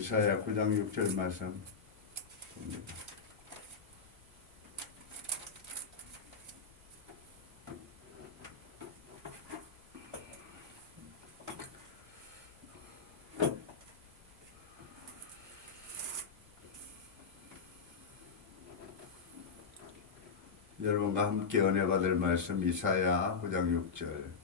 이사야 9장 6절 말씀 봅니다. 여러분과 함께 은혜 받을 말씀 이사야 9장 6절.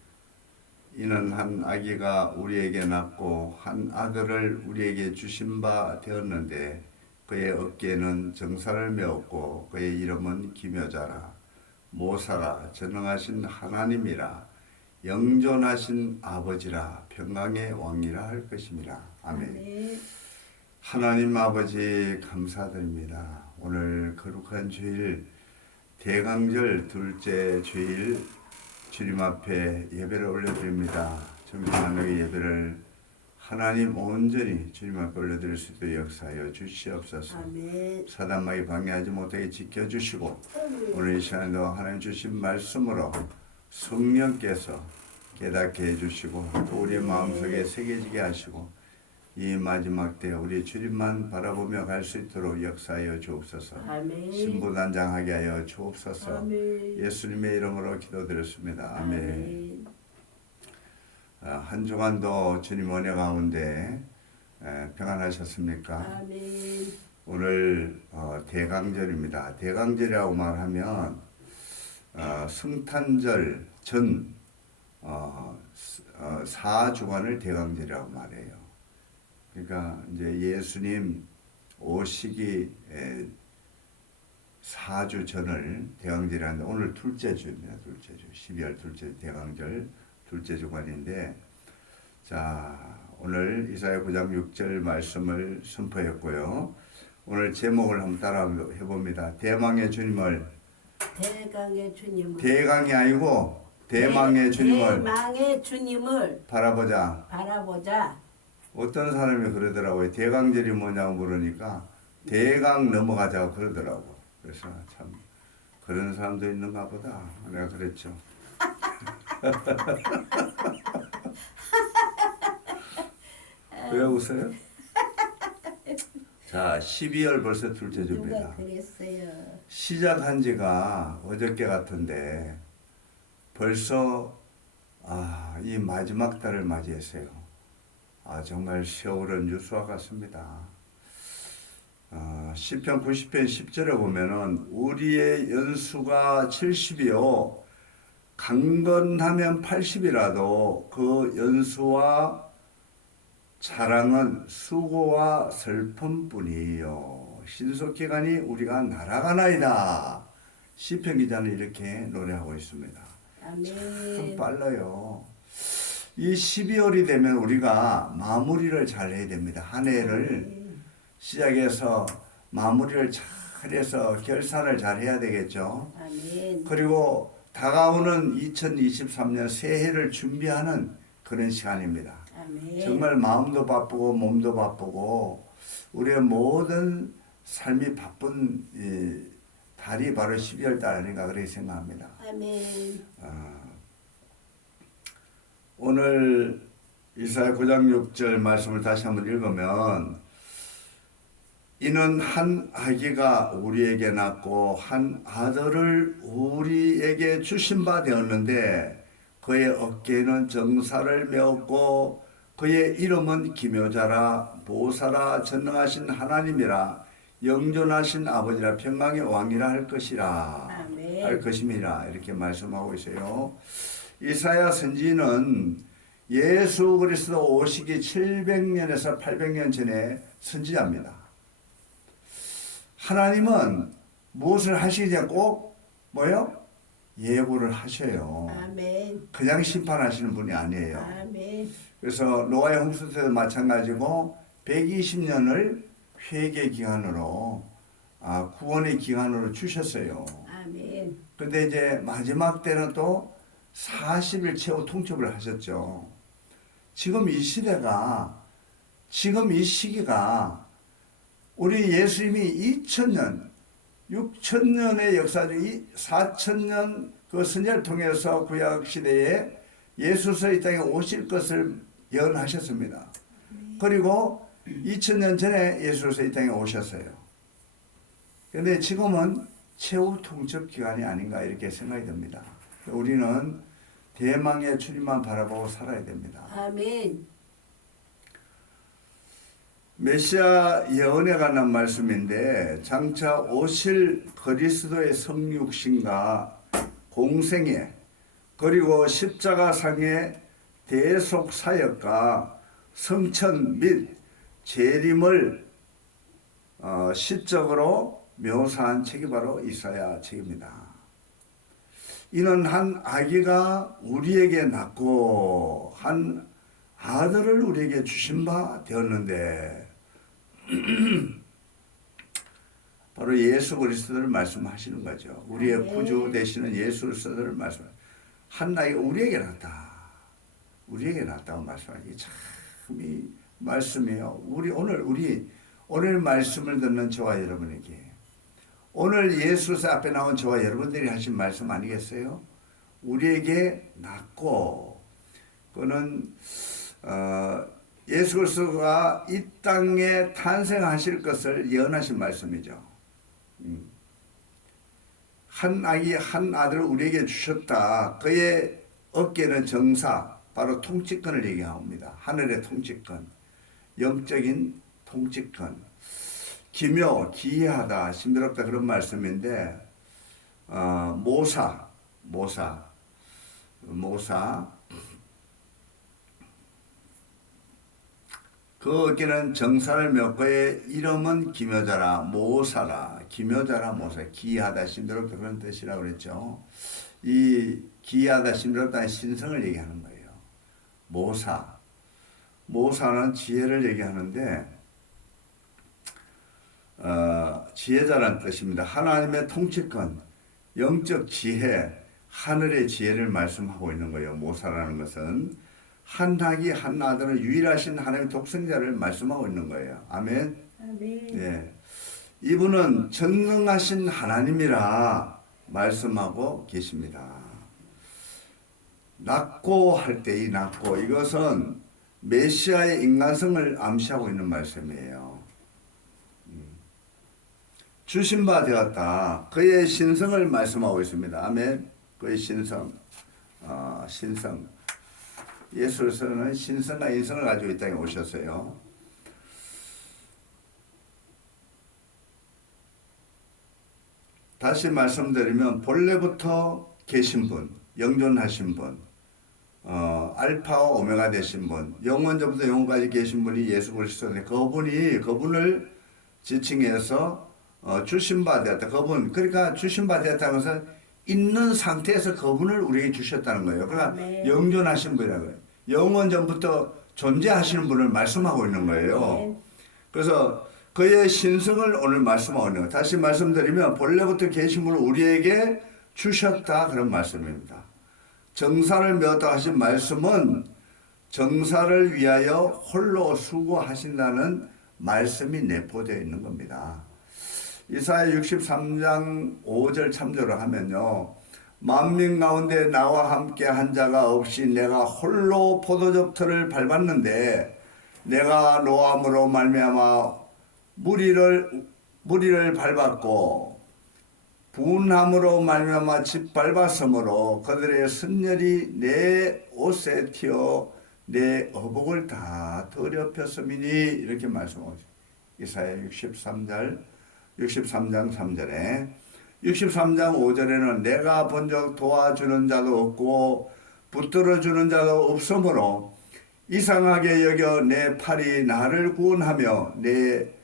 이는 한 아기가 우리에게 낳고 한 아들을 우리에게 주신 바 되었는데 그의 어깨에는 정사를 메었고 그의 이름은 기묘자라 모사라 전능하신 하나님이라 영존하신 아버지라 평강의 왕이라 할 것입니다. 아멘. 하나님 아버지 감사드립니다. 오늘 거룩한 주일 대강절 둘째 주일 주님 앞에 예배를 올려드립니다. 정중한 예배를 하나님 온전히 주님 앞에 올려드릴 수 있도록 역사하여 주시옵소서. 아멘. 사단마귀 방해하지 못하게 지켜주시고 오늘 이 시간에도 하나님 주신 말씀으로 성령께서 깨닫게 해주시고 또 우리의 마음속에 새겨지게 하시고 이 마지막 때 우리 주님만 바라보며 갈 수 있도록 역사하여 주옵소서. 아멘. 신부단장하게 하여 주옵소서. 아멘. 예수님의 이름으로 기도드렸습니다. 아멘. 아멘. 한 주간도 주님 은혜 가운데 평안하셨습니까? 아멘. 오늘 대강절입니다. 대강절이라고 말하면 성탄절 전 4주간을 대강절이라고 말해요. 그러니까 이제 예수님 오시기 4주 전을 대강절이라는데 오늘 둘째 주입니다. 둘째 주. 12월 둘째 대강절 둘째 주간인데 자, 오늘 이사야 9장 6절 말씀을 선포했고요. 오늘 제목을 한번 따라 해봅니다. 대망의 주님을 대강의 주님을 대강이 아니고 대망의 주님을 대망의 주님을 바라보자. 바라보자. 어떤 사람이 그러더라고요. 대강절이 뭐냐고 물으니까 대강 넘어가자고 그러더라고. 그래서 참 그런 사람도 있는가 보다. 내가 그랬죠. 왜 웃어요? 자, 12월 벌써 둘째 주입니다. 누가 그랬어요? 시작한 지가 어저께 같은데 벌써 이 마지막 달을 맞이했어요. 정말 세월은 유수와 같습니다. 시편 90편 10절에 보면은 우리의 연수가 70이요 강건하면 80이라도 그 연수와 자랑은 수고와 슬픔뿐이요 신속기간이 우리가 날아가나이다. 시편 기자는 이렇게 노래하고 있습니다. 아멘. 참 빨라요. 이 12월이 되면 우리가 마무리를 잘 해야 됩니다. 한 해를 시작해서 마무리를 잘해서 결산을 잘 해야 되겠죠. 아멘. 그리고 다가오는 2023년 새해를 준비하는 그런 시간입니다. 아멘. 정말 마음도 바쁘고 몸도 바쁘고 우리의 모든 삶이 바쁜 달이 바로 12월 달 아닌가 그렇게 생각합니다. 아멘. 오늘 이사야 9장 6절 말씀을 다시 한번 읽으면 이는 한 아기가 우리에게 낳고 한 아들을 우리에게 주신 바 되었는데 그의 어깨에는 정사를 메었고 그의 이름은 기묘자라 보사라 전능하신 하나님이라 영존하신 아버지라 평강의 왕이라 할 것이라 아멘. 할 것임이라 이렇게 말씀하고 있어요. 이사야 선지는 예수 그리스도 오시기 700년에서 800년 전에 선지자입니다. 하나님은 무엇을 하시기 전에 꼭 뭐요? 예고를 하셔요. 아멘. 그냥 심판하시는 분이 아니에요. 아멘. 그래서 노아의 홍수 때도 마찬가지고 120년을 회개 기간으로 구원의 기간으로 주셨어요. 아멘. 근데 이제 마지막 때는 또 40일 최후 통첩을 하셨죠. 지금 이 시대가 지금 이 시기가 우리 예수님이 2000년 6000년의 역사 중 4000년 그 선지자를 통해서 구약 시대에 예수서 이 땅에 오실 것을 예언하셨습니다. 그리고 2000년 전에 예수께서 이 땅에 오셨어요. 그런데 지금은 최후 통첩 기간이 아닌가 이렇게 생각이 듭니다. 우리는 대망의 주님만 바라보고 살아야 됩니다. 아멘. 메시아 예언에 관한 말씀인데 장차 오실 그리스도의 성육신과 공생애 그리고 십자가상의 대속 사역과 성천 및 재림을 시적으로 묘사한 책이 바로 이사야 책입니다. 이는 한 아기가 우리에게 낳고 한 아들을 우리에게 주신 바 되었는데 바로 예수 그리스도를 말씀하시는 거죠. 우리의 네. 구주 되시는 예수 그리스도를 말씀. 한 아이가 우리에게 낳았다. 우리에게 낳았다고 말씀하기 참이 말씀이에요. 오늘 말씀을 듣는 저와 여러분에게 오늘 예수 앞에 나온 저와 여러분들이 하신 말씀 아니겠어요? 우리에게 낳고 그는 예수 그리스도가 이 땅에 탄생하실 것을 예언하신 말씀이죠. 한 아기 한 아들을 우리에게 주셨다. 그의 어깨는 정사 바로 통치권을 얘기합니다. 하늘의 통치권, 영적인 통치권, 기묘, 기이하다, 신비롭다 그런 말씀인데 모사 그 어깨는 정사를 몇 그의 이름은 기묘자라 모사라 기묘자라 모사 기이하다 신비롭다 그런 뜻이라고 그랬죠. 이 기이하다 신비롭다는 신성을 얘기하는 거예요. 모사는 지혜를 얘기하는데 지혜자라는 뜻입니다. 하나님의 통치권, 영적 지혜, 하늘의 지혜를 말씀하고 있는 거예요. 모사라는 것은 한 아기 한 아들은 유일하신 하나님의 독생자를 말씀하고 있는 거예요. 아멘. 아멘. 예. 이분은 전능하신 하나님이라 말씀하고 계십니다. 낳고 할 때 이 낳고 이것은 메시아의 인간성을 암시하고 있는 말씀이에요. 주신 바 되었다. 그의 신성을 말씀하고 있습니다. 아멘. 그의 신성. 예수께서는 신성과 인성을 가지고 이 땅에 오셨어요. 다시 말씀드리면 본래부터 계신 분, 영존하신 분, 알파와 오메가 되신 분, 영원전부터 영원까지 계신 분이 예수 그리스도인데 그분을 지칭해서 주신 바 되었다. 그러니까 주신 바 되었다는 것은 있는 상태에서 그분을 우리에게 주셨다는 거예요. 그러니까 아멘. 영존하신 분이라고요. 영원전부터 존재하시는 분을 말씀하고 있는 거예요. 아멘. 그래서 그의 신성을 오늘 말씀하고 있는 거예요. 다시 말씀드리면 본래부터 계신 분을 우리에게 주셨다 그런 말씀입니다. 정사를 메었다 하신 말씀은 정사를 위하여 홀로 수고하신다는 말씀이 내포되어 있는 겁니다. 이사야 63장 5절 참조를 하면요. 만민 가운데 나와 함께 한 자가 없이 내가 홀로 포도즙 틀을 밟았는데 내가 노함으로 말미암아 무리를 밟았고 분함으로 말미암아 짓밟았으므로 그들의 선열이 내 옷에 튀어 내 어복을 다 더럽혔음이니 이렇게 말씀하고 있어요. 이사야 63장 3절에 63장 5절에는 내가 본적 도와주는 자도 없고 붙들어주는 자도 없으므로 이상하게 여겨 내 팔이 나를 구원하며 내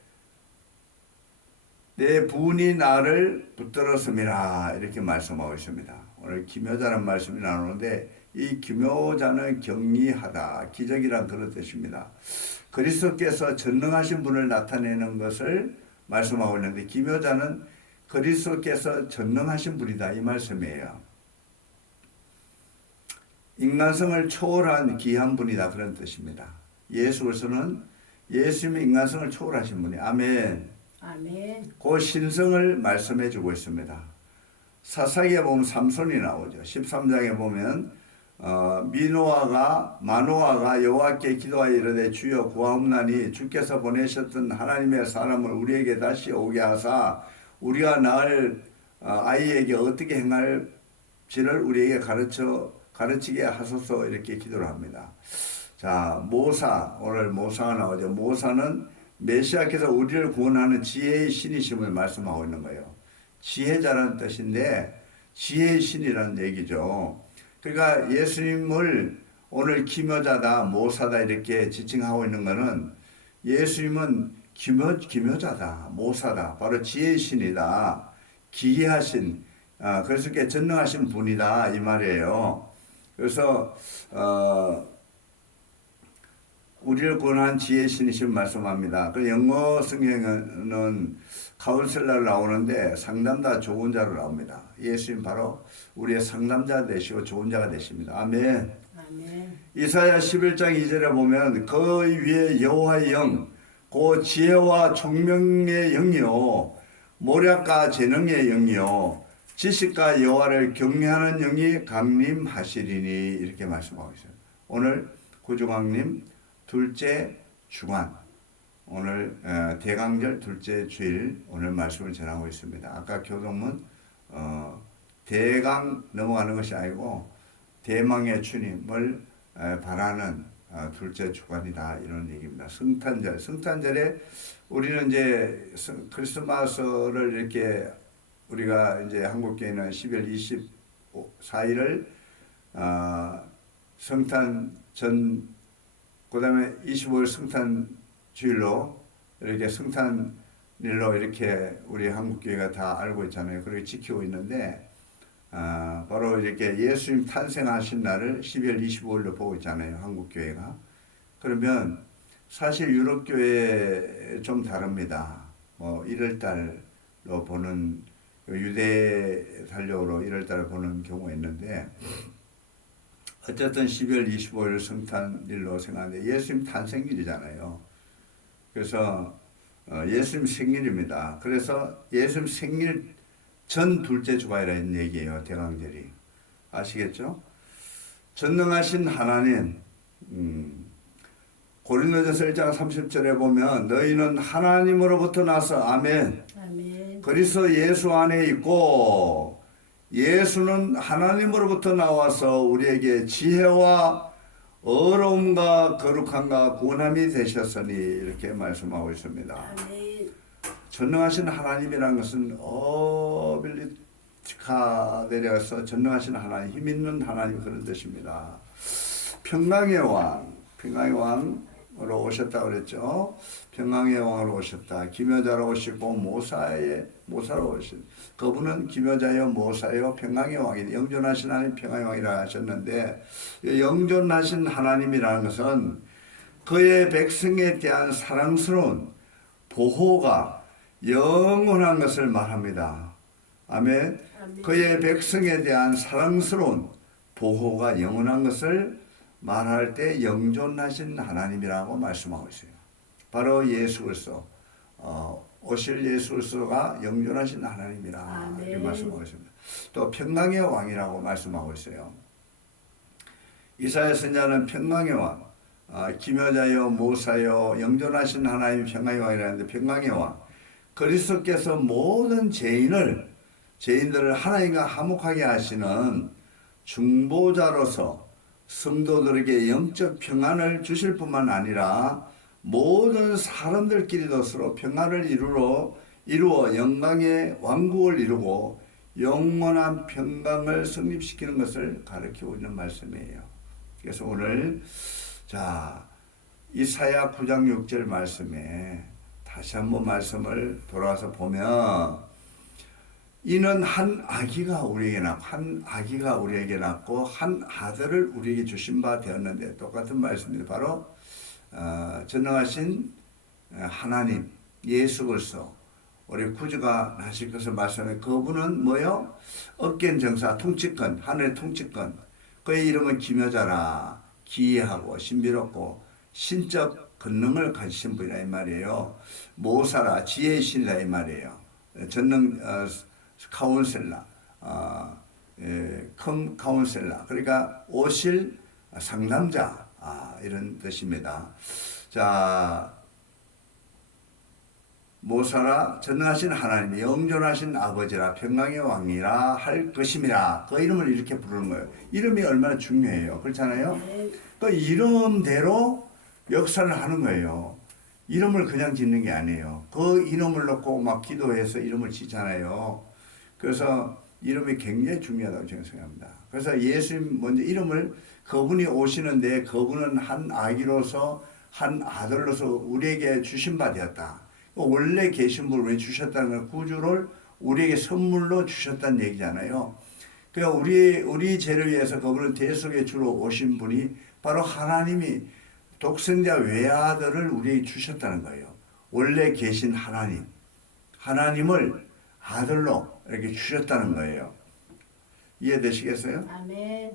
부은이 나를 붙들었음이라 이렇게 말씀하고 있습니다. 오늘 기묘자는 말씀이 나오는데 이 기묘자는 경이하다, 기적이란 그런 뜻입니다. 그리스도께서 전능하신 분을 나타내는 것을 말씀하고 있는데 기묘자는 그리스도께서 전능하신 분이다 이 말씀이에요. 인간성을 초월한 귀한 분이다 그런 뜻입니다. 예수 그리스도는 예수님의 인간성을 초월하신 분이 아멘. 아멘. 그 신성을 말씀해 주고 있습니다. 사사기에 보면 삼손이 나오죠. 13장에 보면 마노아가 여호와께 기도하여 이르되 주여 구하옵나니 주께서 보내셨던 하나님의 사람을 우리에게 다시 오게 하사 우리가 낳을 아이에게 어떻게 행할지를 우리에게 가르치게 하소서 이렇게 기도를 합니다. 자, 모사, 오늘 모사가 나오죠. 모사는 메시아께서 우리를 구원하는 지혜의 신이심을 말씀하고 있는 거예요. 지혜자라는 뜻인데 지혜의 신이라는 얘기죠. 그러니까 예수님을 오늘 기묘자다, 모사다 이렇게 지칭하고 있는 것은 예수님은 기묘자다, 모사다, 바로 지혜의 신이다, 기이하신, 그래서 이렇게 전능하신 분이다 이 말이에요. 그래서 우리를 구원한 지혜의 신이신 말씀합니다. 그 영어 성경에는 카운셀러로 나오는데 상담자, 조언자로 나옵니다. 예수님 바로 우리의 상담자 되시고 조언자가 되십니다. 아멘. 아멘. 이사야 11장 2절에 보면 그 위에 여호와의 영, 그 지혜와 총명의 영이요, 모략과 재능의 영이요, 지식과 여호와를 경외하는 영이 강림하시리니 이렇게 말씀하고 있어요. 오늘 구주광님 둘째 주간, 오늘 대강절 둘째 주일 오늘 말씀을 전하고 있습니다. 아까 교동문 대강 넘어가는 것이 아니고 대망의 주님을 바라는 둘째 주간이다 이런 얘기입니다. 성탄절에 우리는 이제 크리스마스를 이렇게 우리가 이제 한국교회는 12월 24일을 성탄 전 그다음에 25일 성탄 주일로 이렇게 성탄일로 이렇게 우리 한국교회가 다 알고 있잖아요. 그렇게 지키고 있는데 바로 이렇게 예수님 탄생하신 날을 12월 25일로 보고 있잖아요. 한국교회가. 그러면 사실 유럽교회 좀 다릅니다. 1월달로 보는 유대 달력으로 1월달을 보는 경우가 있는데 어쨌든 12월 25일 성탄일로 생각하는데 예수님 탄생일이잖아요. 그래서 예수님 생일입니다. 그래서 예수님 생일 전 둘째 주간이라는 얘기예요. 대강절이. 아시겠죠? 전능하신 하나님, 고린도전서 1장 30절에 보면 너희는 하나님으로부터 나서 아멘. 아멘. 그리스도 예수 안에 있고 예수는 하나님으로부터 나와서 우리에게 지혜와 어려움과 거룩함과 구원함이 되셨으니 이렇게 말씀하고 있습니다. 아멘. 전능하신 하나님이라는 것은 어빌리티카 내려서 전능하신 하나님, 힘 있는 하나님 그런 뜻입니다. 평강의 왕으로 오셨다 그랬죠. 평강의 왕으로 오셨다. 기묘자로 오시고 모사로 오신. 그분은 기묘자요 모사요 평강의 왕이 영존하신 하나님 평강의 왕이라 하셨는데 영존하신 하나님이라는 것은 그의 백성에 대한 사랑스러운 보호가 영원한 것을 말합니다. 아멘. 그의 백성에 대한 사랑스러운 보호가 영원한 것을 말할 때 영존하신 하나님이라고 말씀하고 있어요. 바로 예수 그리스도 오실 예수 그리스도가 영존하신 하나님이라 이렇게 말씀하고 있습니다. 또 평강의 왕이라고 말씀하고 있어요. 이사야 선지자는 평강의 왕, 기묘자요 모사요 영존하신 하나님 평강의 왕이라는데 평강의 왕 그리스도께서 모든 죄인들을 하나님과 화목하게 하시는 중보자로서 성도들에게 영적 평안을 주실 뿐만 아니라 모든 사람들끼리도 서로 평안을 이루어 영광의 왕국을 이루고 영원한 평강을 성립시키는 것을 가르치고 있는 말씀이에요. 그래서 오늘 이사야 9장 6절 말씀에 다시 한번 말씀을 돌아와서 보면 이는 한 아기가 우리에게 낳고 한 아들을 우리에게 주신 바 되었는데 똑같은 말씀입니다. 바로 전능하신 하나님 예수 그리스도 우리 구주가 나실 것을 말씀해. 그분은 뭐요? 업견 정사 통치권, 하늘의 통치권. 그의 이름은 기묘자라. 기이하고 신비롭고 신적 권능을 가지신 분이라 이 말이에요. 모사라 지혜의 신이라 이 말이에요. 전능 카운셀라 컴 카운셀러, 그러니까 오실 상담자, 이런 뜻입니다. 자, 모사라 전능하신 하나님, 영존하신 아버지라 평강의 왕이라 할 것임이라. 그 이름을 이렇게 부르는 거예요. 이름이 얼마나 중요해요. 그렇잖아요. 아멘. 그 이름대로 역사를 하는 거예요. 이름을 그냥 짓는 게 아니에요. 그 이름을 놓고 막 기도해서 이름을 짓잖아요. 그래서 이름이 굉장히 중요하다고 저는 생각합니다. 그래서 예수님 먼저 이름을, 그분이 오시는데 그분은 한 아기로서 한 아들로서 우리에게 주신 바 되었다. 원래 계신 분을 왜 주셨다는, 구주를 우리에게 선물로 주셨다는 얘기잖아요. 그러니까 우리 죄를 위해서 그분은 대속의 주로 오신 분이 바로 하나님이 독생자 외아들을 우리에게 주셨다는 거예요. 원래 계신 하나님을 아들로 이렇게 주셨다는 거예요. 이해되시겠어요? 아멘.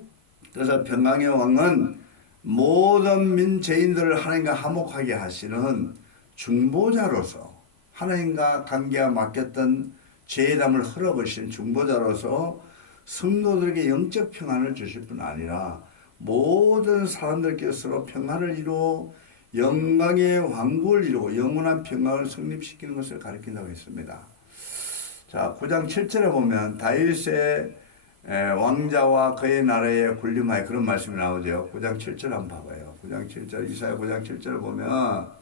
그래서 평강의 왕은 모든 죄인들을 하나님과 화목하게 하시는 중보자로서, 하나님과 관계가 막혔던 죄담을 흘러버리신 중보자로서 성도들에게 영적 평안을 주실 뿐 아니라 모든 사람들께 서로 평안을 이루어 영광의 왕국을 이루고 영원한 평강을 성립시키는 것을 가리킨다고 했습니다. 자, 9장 7절에 보면 다윗의 왕자와 그의 나라에 군림하여, 그런 말씀이 나오죠. 9장 7절 한번 봐봐요. 9장 7절, 이사야 9장 7절을 보면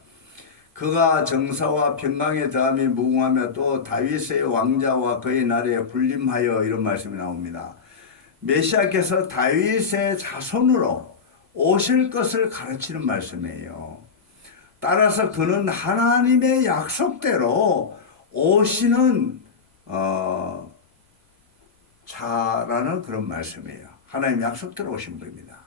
그가 정사와 평강에 더함이 무궁하며 또 다윗의 왕자와 그의 나라에 군림하여, 이런 말씀이 나옵니다. 메시아께서 다윗의 자손으로 오실 것을 가르치는 말씀이에요. 따라서 그는 하나님의 약속대로 오시는 자라는 그런 말씀이에요. 하나님 약속대로 오신 분입니다.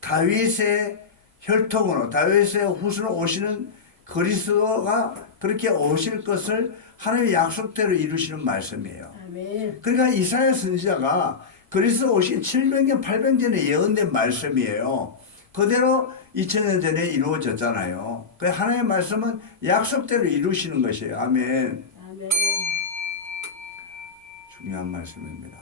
다윗의 혈통으로, 다윗의 후손으로 오시는 그리스도가 그렇게 오실 것을 하나님의 약속대로 이루시는 말씀이에요. 아멘. 그러니까 이사야 선지자가 그리스도 오신 700년, 800년 전에 예언된 말씀이에요. 그대로 2000년 전에 이루어졌잖아요. 그 하나님의 말씀은 약속대로 이루시는 것이에요. 아멘. 아멘. 중요한 말씀입니다.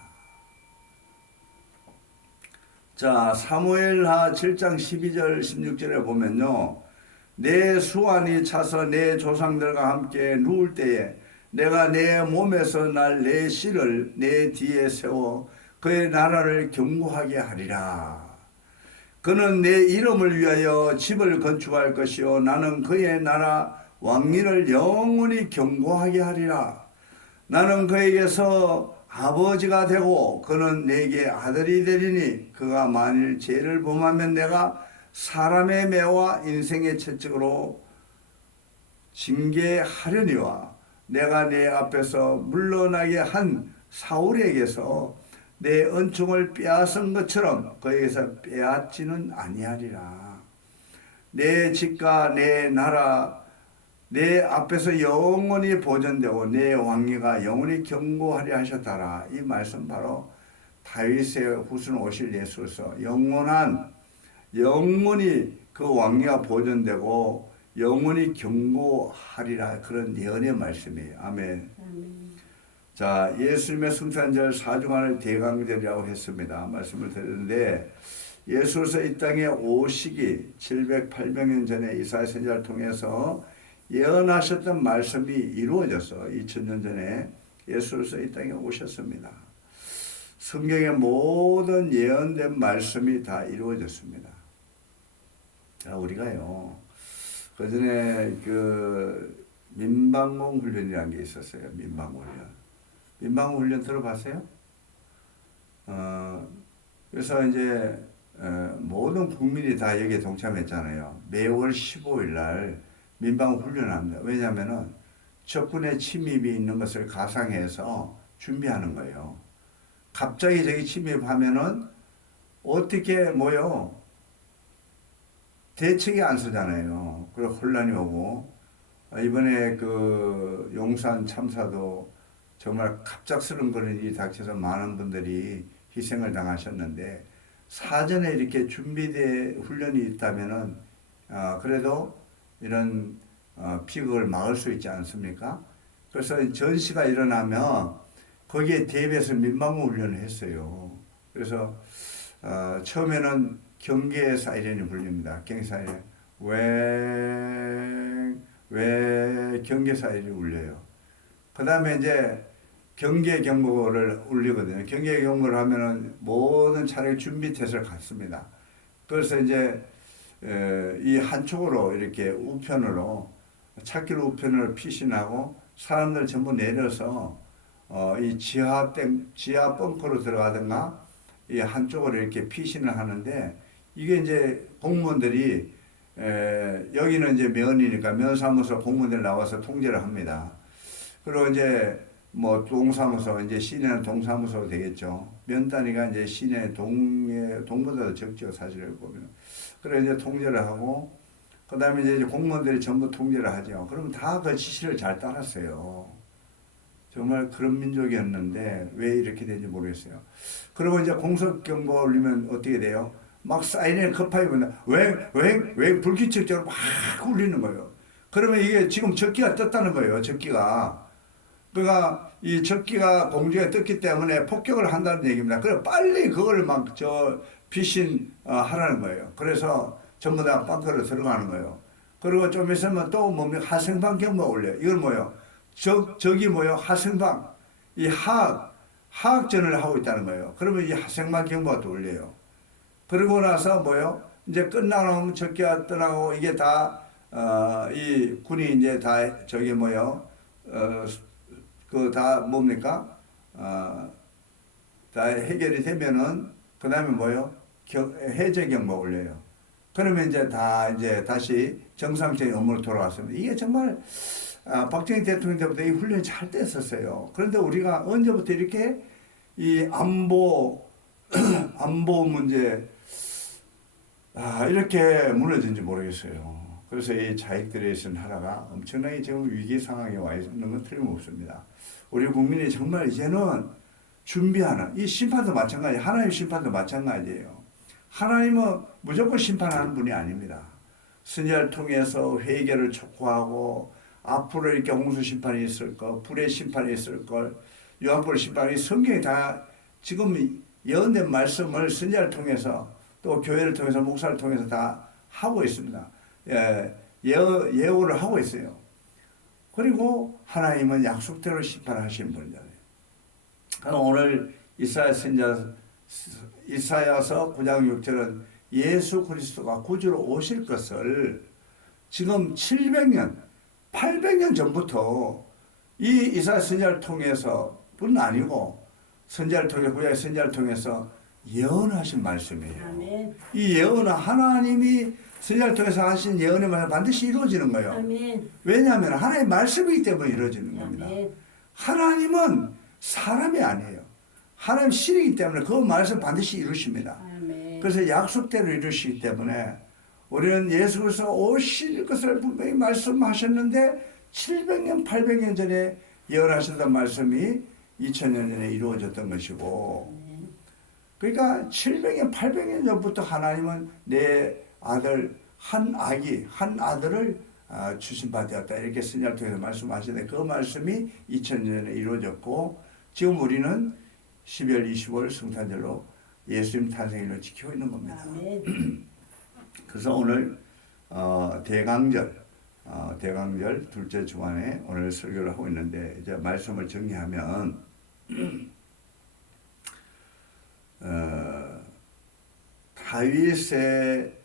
자, 사무엘하 7장 12절 16절에 보면요, 내 수완이 차서 내 조상들과 함께 누울 때에 내가 내 몸에서 날 내 씨를 내 뒤에 세워 그의 나라를 견고하게 하리라. 그는 내 이름을 위하여 집을 건축할 것이요 나는 그의 나라 왕위를 영원히 견고하게 하리라. 나는 그에게서 아버지가 되고 그는 내게 아들이 되리니 그가 만일 죄를 범하면 내가 사람의 매와 인생의 채찍으로 징계하려니와 내가 내 앞에서 물러나게 한 사울에게서 내 은총을 빼앗은 것처럼 그에게서 빼앗지는 아니하리라. 내 집과 내 나라 내 앞에서 영원히 보존되고 내 왕위가 영원히 견고하리 하셨다라. 이 말씀 바로 다윗의 후손 오실 예수로서 영원히 그 왕위가 보존되고 영원히 견고하리라, 그런 예언의 말씀이에요. 아멘. 아멘. 자, 예수님의 성탄절 4주간을 대강절이라고 했습니다. 말씀을 드렸는데 예수로서 이 땅에 오시기 700, 800년 전에 이사야 선지자를 통해서 예언하셨던 말씀이 이루어져서 2000년 전에 예수로서 이 땅에 오셨습니다. 성경의 모든 예언된 말씀이 다 이루어졌습니다. 자, 우리가요, 그 전에 그 민방공 훈련이라는 게 있었어요. 민방공 훈련. 민방공 훈련 들어봤어요? 그래서 이제 모든 국민이 다 여기에 동참했잖아요. 매월 15일 날 민방공 훈련을 합니다. 왜냐하면은 적군의 침입이 있는 것을 가상해서 준비하는 거예요. 갑자기 저기 침입하면은 어떻게 뭐요? 대책이 안 서잖아요. 그리고 혼란이 오고, 이번에 그 용산 참사도 정말 갑작스러운 그런 일이 닥쳐서 많은 분들이 희생을 당하셨는데, 사전에 이렇게 준비된 훈련이 있다면은 그래도 이런 비극을 막을 수 있지 않습니까? 그래서 전시가 일어나면 거기에 대비해서 민방위 훈련을 했어요. 그래서 처음에는 경계 사이렌이 울립니다. 경계 사이렌. 왜 경계 사이렌이 울려요. 그 다음에 이제 경계 경보를 울리거든요. 경계 경보를 하면은 모든 차량이 준비 태세를 갖습니다. 그래서 이제 이 한쪽으로 이렇게 우편으로 차길 우편으로 피신하고 사람들 전부 내려서 이 지하 벙커로 들어가든가 이 한쪽으로 이렇게 피신을 하는데 이게 이제 공무원들이 여기는 이제 면이니까 면사무소 공무원들 나와서 통제를 합니다. 그리고 이제 뭐 동사무소 이제 시내는 동사무소 되겠죠. 면 단위가 이제 시내 동보다도 적죠 사실을 보면. 그래 이제 통제를 하고 그다음에 이제 공무원들이 전부 통제를 하죠. 그러면 다 그 지시를 잘 따랐어요. 정말 그런 민족이었는데 왜 이렇게 되는지 모르겠어요. 그리고 이제 공속 경보 울리면 어떻게 돼요? 막 사이렌 급하게 본다. 왜 불규칙적으로 막 울리는 거예요. 그러면 이게 지금 적기가 떴다는 거예요. 적기가. 그러니까 이 적기가 공중에 떴기 때문에 폭격을 한다는 얘기입니다. 그래 빨리 그걸 막 피신 하라는 거예요. 그래서 전부 다 벙커로 들어가는 거예요. 그리고 좀 있으면 또 뭡니까? 하생방 경보가 울려요. 이건 뭐예요? 적이 뭐예요? 하생방. 이 하학전을 하고 있다는 거예요. 그러면 이 하생방 경보가 또 울려요. 그러고 나서 뭐예요? 이제 끝나면 적기가 떠나고 이게 다 이 군이 이제 다 저기 뭐예요? 그 다 뭡니까? 다 해결이 되면은 그 다음에 뭐예요? 해제 경보 올려요. 그러면 이제 다시 정상적인 업무로 돌아왔습니다. 이게 정말 박정희 대통령 때부터 이 훈련이 잘 됐었어요. 그런데 우리가 언제부터 이렇게 이 안보 문제 이렇게 무너진지 모르겠어요. 그래서 이 자익들에 있은 나라가 엄청나게 지금 위기 상황에 와 있는 건 틀림없습니다. 우리 국민이 정말 이제는 준비하는 이 심판도 마찬가지, 하나님 심판도 마찬가지예요. 하나님은 무조건 심판하는 분이 아닙니다. 선지자를 통해서 회개를 촉구하고 앞으로 이렇게 홍수 심판이 있을 것, 불의 심판이 있을 것, 요한복음 심판이 성경이 다 지금 예언된 말씀을 선지자를 통해서 또 교회를 통해서 목사를 통해서 다 하고 있습니다. 예언을 하고 있어요. 그리고 하나님은 약속대로 심판하신 분이잖아요. 오늘 이사야서 9장 6절은 예수 그리스도가 구주로 오실 것을 지금 700년, 800년 전부터 이 이사야 선지자를 통해서 뿐 아니고 선지자를 통해 구약의 선지자를 통해서 예언하신 말씀이에요. 아멘. 이 예언은 하나님이 선지자를 통해서 하신 예언의 말은 반드시 이루어지는 거예요. 아멘. 왜냐하면 하나님의 말씀이기 때문에 이루어지는 겁니다. 아멘. 하나님은 사람이 아니에요. 하나님 신이기 때문에 그 말씀 반드시 이루십니다. 아멘. 그래서 약속대로 이루시기 때문에 우리는 예수 그리스도가 오실 것을 분명히 말씀하셨는데 700년, 800년 전에 예언하셨던 말씀이 2000년 전에 이루어졌던 것이고 그러니까 700년, 800년 전부터 하나님은 내 아들, 한 아들을 주신받았다. 이렇게 선지자를 통해서 말씀하시는데 그 말씀이 2000년 전에 이루어졌고 지금 우리는 12월 25일 성탄절로 예수님 탄생일을 지키고 있는 겁니다. 아멘. 그래서 오늘 대강절 둘째 주간에 오늘 설교를 하고 있는데 이제 말씀을 정리하면 다윗의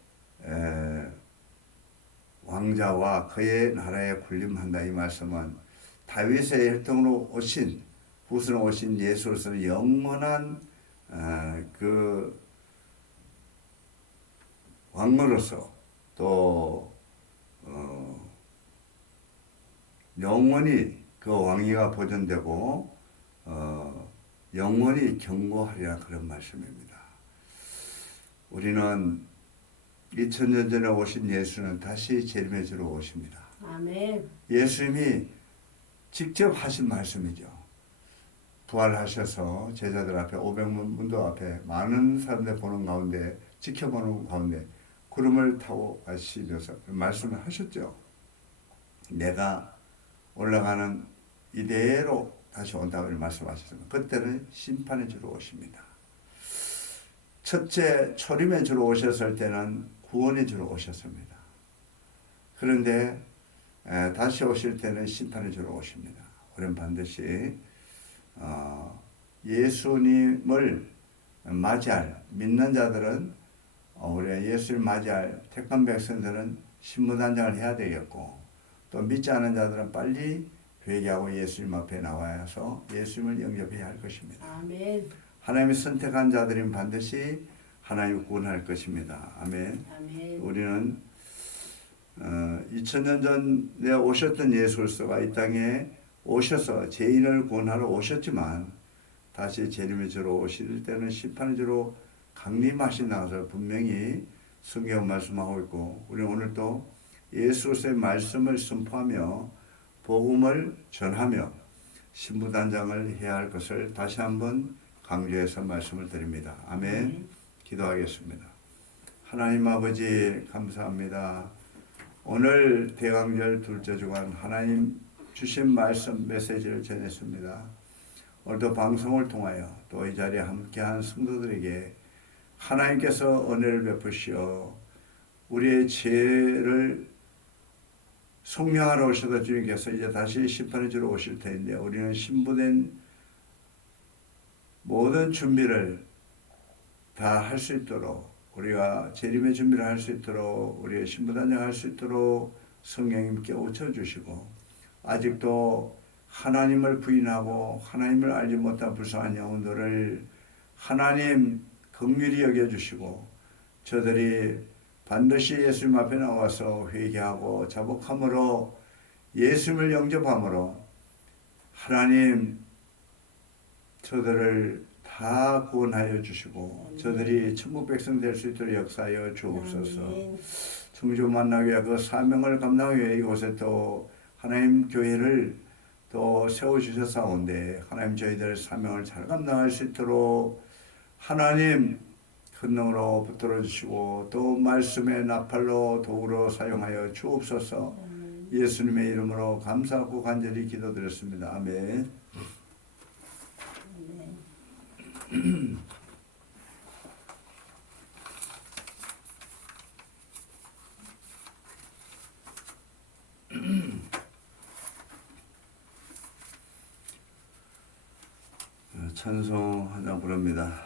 왕자와 그의 나라에 군림한다 이 말씀은 다윗의 혈통으로 오신 후손으로 오신 예수로서는 영원한 그 왕으로서 또 영원히 그 왕위가 보존되고 영원히 경고하리라 그런 말씀입니다. 우리는 2000년 전에 오신 예수는 다시 재림해주러 오십니다. 아멘. 예수님이 직접 하신 말씀이죠. 부활하셔서 제자들 앞에 500만 문도 앞에 많은 사람들 보는 가운데 지켜보는 가운데 구름을 타고 가시면서 말씀을 하셨죠. 내가 올라가는 이대로 다시 온다고 말씀하셨습니다. 그때는 심판의 주로 오십니다. 첫째 초림의 주로 오셨을 때는 구원의 주로 오셨습니다. 그런데 다시 오실 때는 심판의 주로 오십니다. 우리는 반드시 예수님을 맞이할 믿는 자들은 우리가 예수를 맞이할 택한 백성들은 신부단장을 해야 되겠고, 또 믿지 않은 자들은 빨리 회개하고 예수님 앞에 나와서 예수님을 영접해야 할 것입니다. 아멘. 하나님이 선택한 자들은 반드시 하나님을 구원할 것입니다. 아멘. 아멘. 우리는 2000년 전에 오셨던 예수 그리스도가 이 땅에 오셔서 죄인을 구원하러 오셨지만 다시 재림의 주로 오실 때는 심판의 주로 강림하신다는 것을 분명히 성경 말씀하고 있고, 우리는 오늘 또 예수 그리스도의 말씀을 선포하며 복음을 전하며 신부단장을 해야 할 것을 다시 한번 강조해서 말씀을 드립니다. 아멘. 기도하겠습니다. 하나님 아버지 감사합니다. 오늘 대강절 둘째 주간 하나님 주신 말씀 메시지를 전했습니다. 오늘도 방송을 통하여 또 이 자리에 함께한 성도들에게 하나님께서 은혜를 베푸시어 우리의 죄를 속량하러 오셔서 주님께서 이제 다시 심판의 주로 오실 텐데, 우리는 신부된 모든 준비를 다 할 수 있도록, 우리가 재림의 준비를 할 수 있도록, 우리의 신부단장 할 수 있도록 성령님께 오쳐주시고, 아직도 하나님을 부인하고 하나님을 알지 못한 불쌍한 영혼들을 하나님 긍휼히 여겨주시고, 저들이 반드시 예수님 앞에 나와서 회개하고 자복함으로 예수님을 영접함으로 하나님 저들을 다 구원하여 주시고 저들이 천국 백성 될 수 있도록 역사하여 주옵소서. 성주 만나기 위해 그 사명을 감당하기 위해 이곳에 또 하나님 교회를 또 세워주셨사온데, 하나님 저희들 사명을 잘 감당할 수 있도록 하나님 큰 능으로 붙들어 주시고 또 말씀의 나팔로 도구로 사용하여 주옵소서. 예수님의 이름으로 감사하고 간절히 기도드렸습니다. 아멘. 찬송 한 장 부릅니다.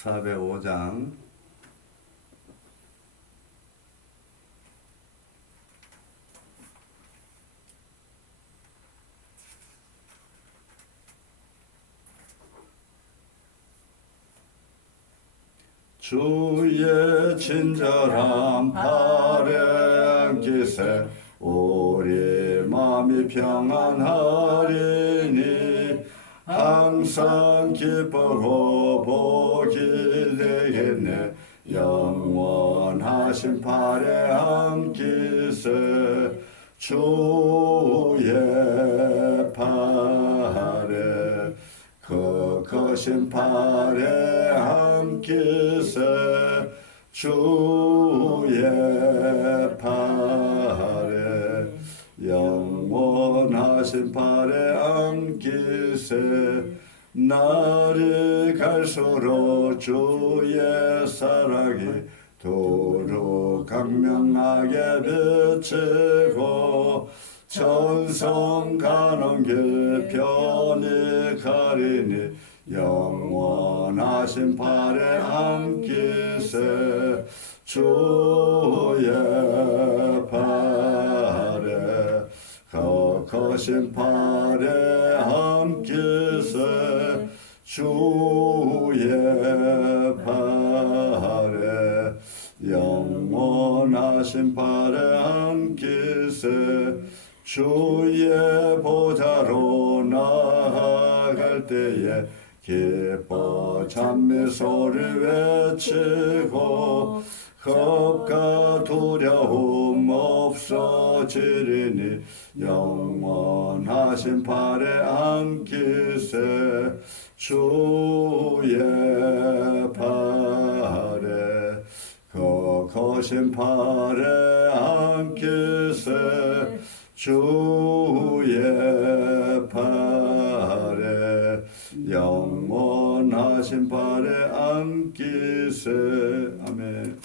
405장 주의 친절한 팔에 안기세 우리 마음이 평안하리니 항상 기쁘고 복이 되겠네. 영원하신 팔에 안기세 주의 팔에 그 거신 팔에 안기세 주의 팔에 영원하신 팔에 안기세 날이 갈수록 주의 사랑이 두루 강명하게 비치고 천성 가는 길 편히 가리니 영원하신 팔에 안기세 주의 팔에 거신 팔에 안기세 주의 팔에 영원하신 팔에 안기세 주의 보좌로 나아갈 때에 기뻐 찬미 소리 외치고 겁과 두려움 없어지리니 영원하신 팔에 안기세 주의 팔에 거신 팔에 안기세 주의 팔에 영원하신 팔에 안기세. 아멘.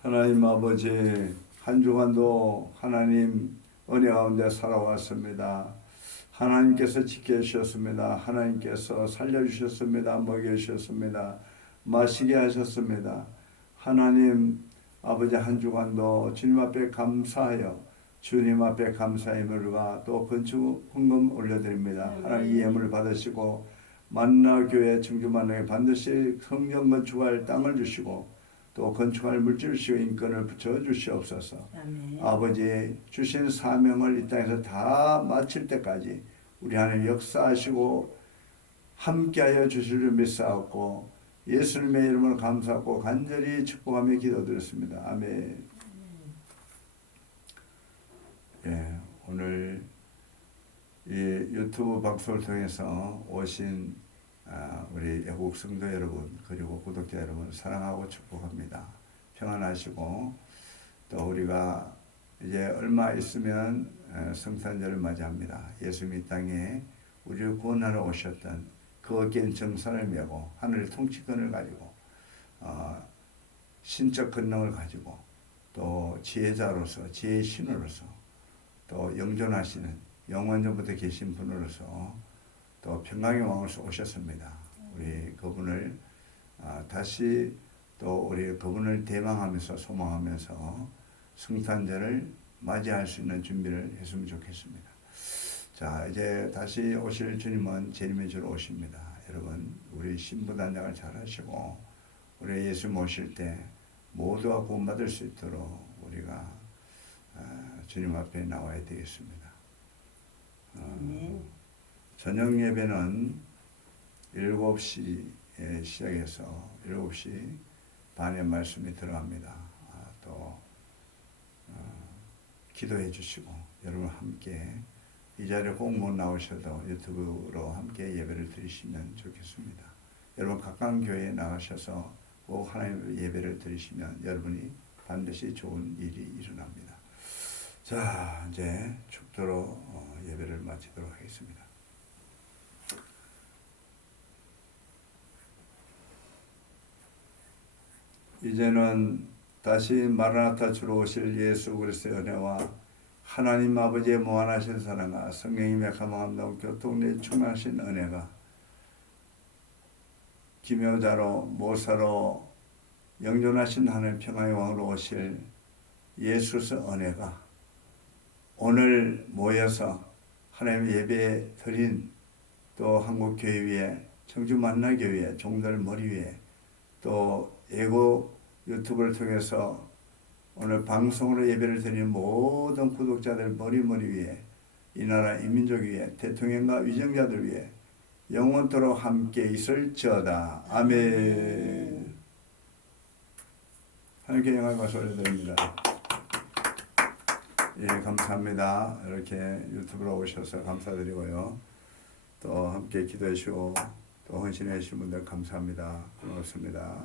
하나님 아버지, 한 주간도 하나님 은혜 가운데 살아왔습니다. 하나님께서 지켜주셨습니다. 하나님께서 살려주셨습니다. 먹여주셨습니다. 마시게 하셨습니다. 하나님 아버지, 한 주간도 주님 앞에 감사하여 주님 앞에 감사의 물과 또 건축 헌금 올려드립니다. 하나님 이 예물을 받으시고 만나교회 청주만나에 반드시 성전 건축할 땅을 주시고 또 건축할 물질 주시고 인권을 붙여 주시옵소서. 아멘. 아버지 주신 사명을 이 땅에서 다 마칠 때까지 우리 하나님 역사하시고 함께하여 주실 줄 믿사옵고 예수님의 이름으로 감사하고 간절히 축복하며 기도드렸습니다. 아멘. 예, 오늘 이 유튜브 방송을 통해서 오신 우리 애국 성도 여러분 그리고 구독자 여러분 사랑하고 축복합니다. 평안하시고 또 우리가 이제 얼마 있으면 성탄절을 맞이합니다. 예수님이 이 땅에 우리를 구원하러 오셨던 그 어깨엔 정산을 메고 하늘 통치권을 가지고 신적 권능을 가지고 또 지혜자로서 지혜의 신으로서 또 영존하시는 영원전부터 계신 분으로서 또 평강의 왕으로서 오셨습니다. 우리 그분을 다시 또 우리 그분을 대망하면서 소망하면서 성탄절을 맞이할 수 있는 준비를 했으면 좋겠습니다. 자, 이제 다시 오실 주님은 재림의 주로 오십니다. 여러분, 우리 신부 단장을 잘 하시고 우리 예수 모실 때 모두가 구원받을 수 있도록 우리가 주님 앞에 나와야 되겠습니다. 저녁 예배는 7시에 시작해서 7시 반에 말씀이 들어갑니다. 또 기도해 주시고 여러분 함께 이 자리에 꼭 못 나오셔도 유튜브로 함께 예배를 드리시면 좋겠습니다. 여러분 가까운 교회에 나가셔서 꼭 하나님의 예배를 드리시면 여러분이 반드시 좋은 일이 일어납니다. 자, 이제 축도로 예배를 마치도록 하겠습니다. 이제는 다시 마라나타 주로 오실 예수 그리스도의 은혜와 하나님 아버지의 무한하신 사랑과 성령의 매감함과 교통에 충만하신 은혜가 기묘자로 모사로 영존하신 하나님 평화의 왕으로 오실 예수의 은혜가 오늘 모여서 하나님의 예배 드린 또 한국교회 위에 청주 만나교회 종들 머리 위에 또 예고 유튜브를 통해서 오늘 방송으로 예배를 드리는 모든 구독자들 머리 위에 이 나라 인민족 위에 대통령과 위정자들 위에 영원토록 함께 있을지어다. 아멘. 하나님께 영광과 올려드립니다. 예, 감사합니다. 이렇게 유튜브로 오셔서 감사드리고요. 또 함께 기도해 주시고 또 헌신해 주신 분들 감사합니다. 고맙습니다.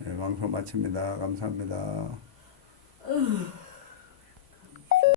네, 방송 마칩니다. 감사합니다.